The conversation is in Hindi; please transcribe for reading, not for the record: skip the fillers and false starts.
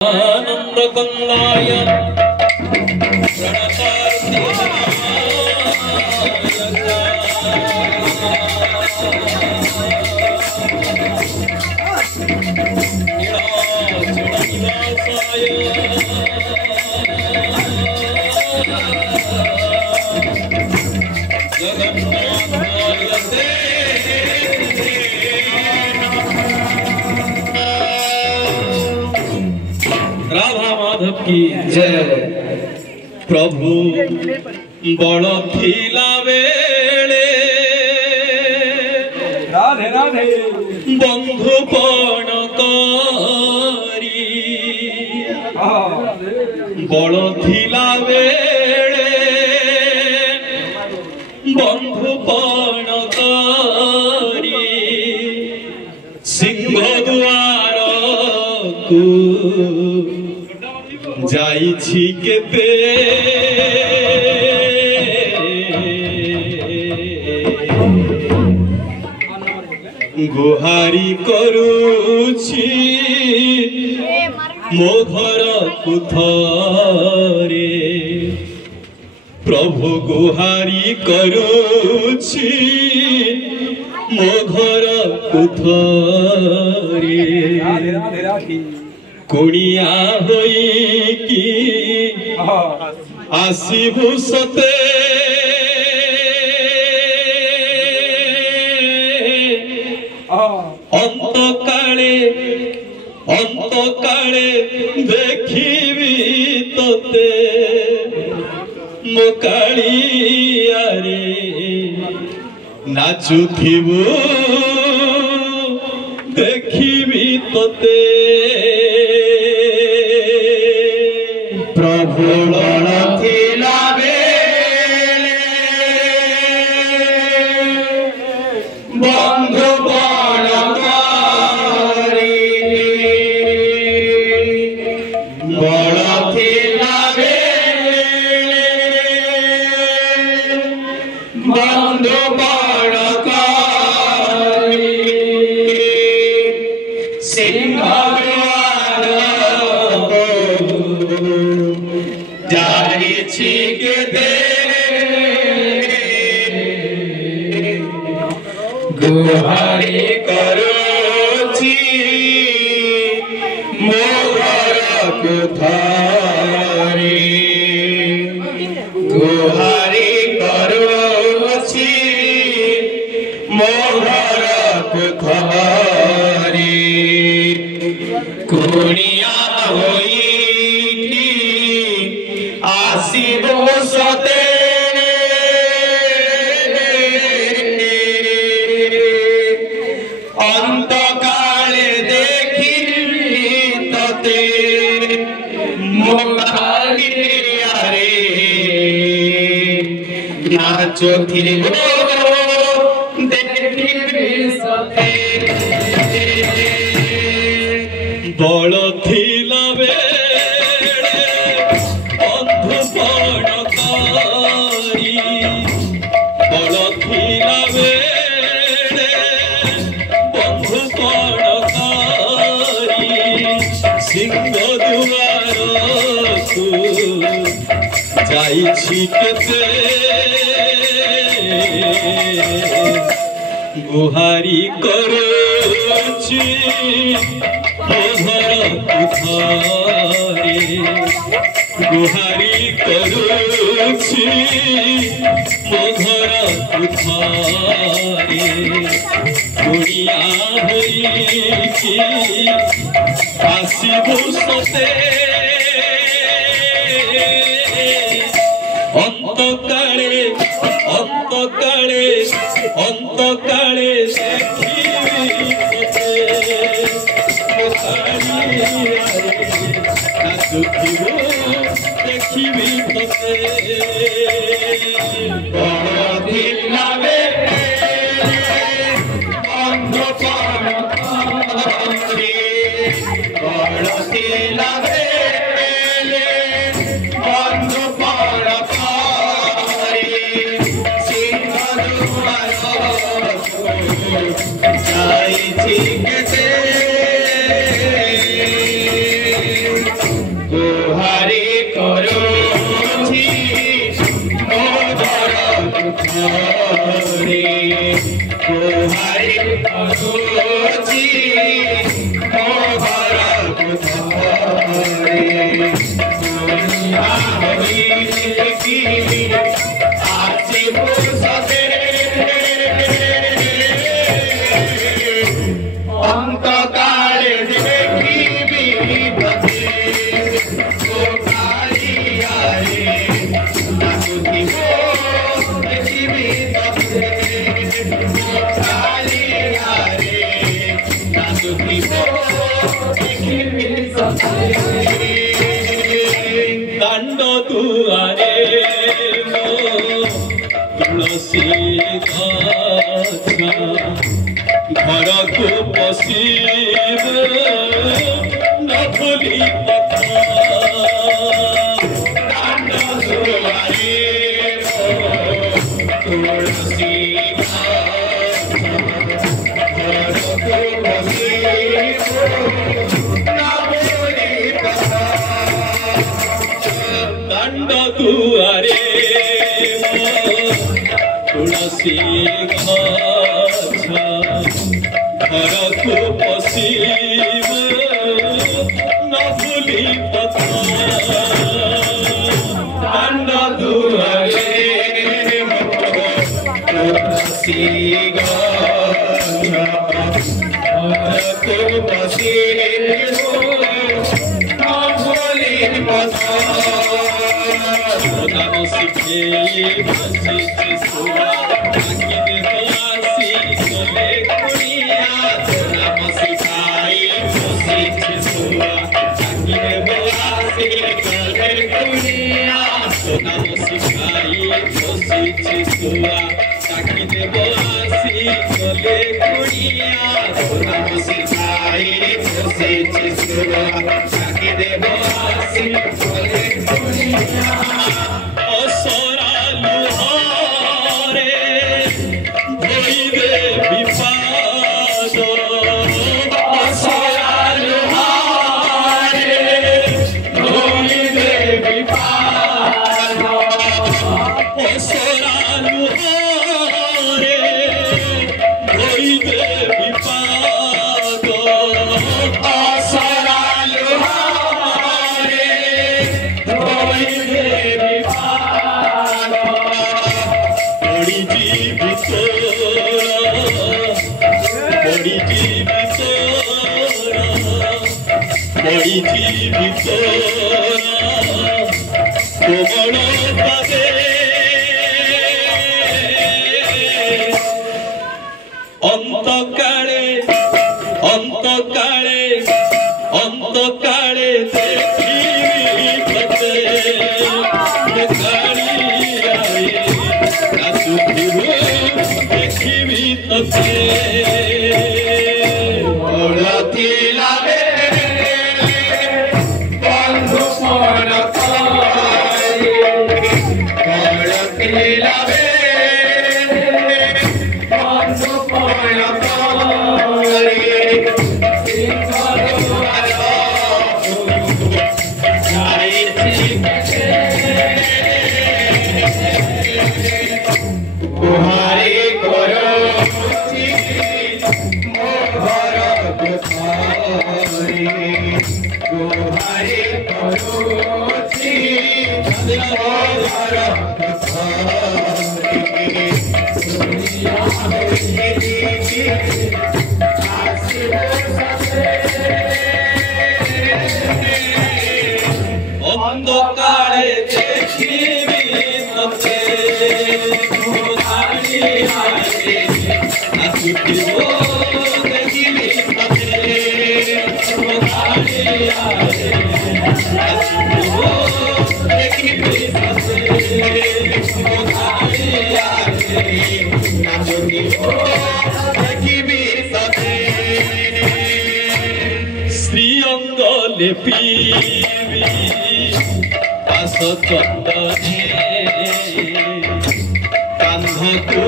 आनंद कंदाय राधा माधव की जय। प्रभु बड़ थिला बेले राधे राधे बंधु पण करी बड़ थिला बेले बंधु पण करी सिंह द्वार को जाइछि केते गुहारी करूछि मो घर कुथरे प्रभु गुहारी करूछि मो घर कुथरे कुणिया होई की आसीबु सते अंत काले देखिबी तते मो कालिया रे नाचुथिबु देखिबी तते प्रभु बड़ थिला बेले बंधु पण करी बड़ थिला बेले बंधु पण करी सिंह जाइछि केते गुहारी करूछि मो घर कुथरे गुहारी करूछि मो घर कुथरे कुणिया होई आसीबो सते अंत काले देखिबी तते मो कालिया रे नाचुथिबो देखिबी सते बड़ थिला बेले बंधु पण करी बड़ थिला बेले बंधु पण करी सिंह दुआर को जाइछि केते गुहारी करूछि मो घर कुथरे गुहारी करूछि मो घर कुथरे कुणिया होई आसीबु सते अंत काले देखिबी तते मो कालिया रे नाचुथिबु देखिबी तते बड़ थिला बेले बंधु पण करी बड़ थिला बेले बंधु पण करी सिंह दुआर जाइछि केते दांड दुआरे तुलसी घर को पशिब न भूली पथा दांड दुआरे तुलसी घर को पशिब न भूली पथा दांड दुआरे तुलसी घर को पशिब न भूली पथा दांड दुआरे तुलसी घर को पशिब न भूली पथा नाम सीखे बसिच सुआ आखिर बसी चले कुड़िया नाम सिखाई बसिच सुआ आखिर बसी चले कुड़िया नाम सिखाई बसिच सुआ आखिर बसी चले कुड़िया नाम सिखाई बसिच सुआ आखिर बसी चले कुड़िया असरा लुहारे धोइबे विपाद असरा लुहारे धोइबे विपाद असरा लुहारे धोइबे विपाद असरा लुहारे धोइबे बड़ी जीवित कोमल पादे अंतकाले देखिबी तते देखिबी तते अंधकारे देखिबी तते घोड़ारी आए नाचुतिबो देखिबी तते घोड़ारी आए नाचुतिबो देखिबी तते घोड़ारी आए नाचुतिबो देखिबी तते श्रीअंग लेपिबी चंदने कान्ह को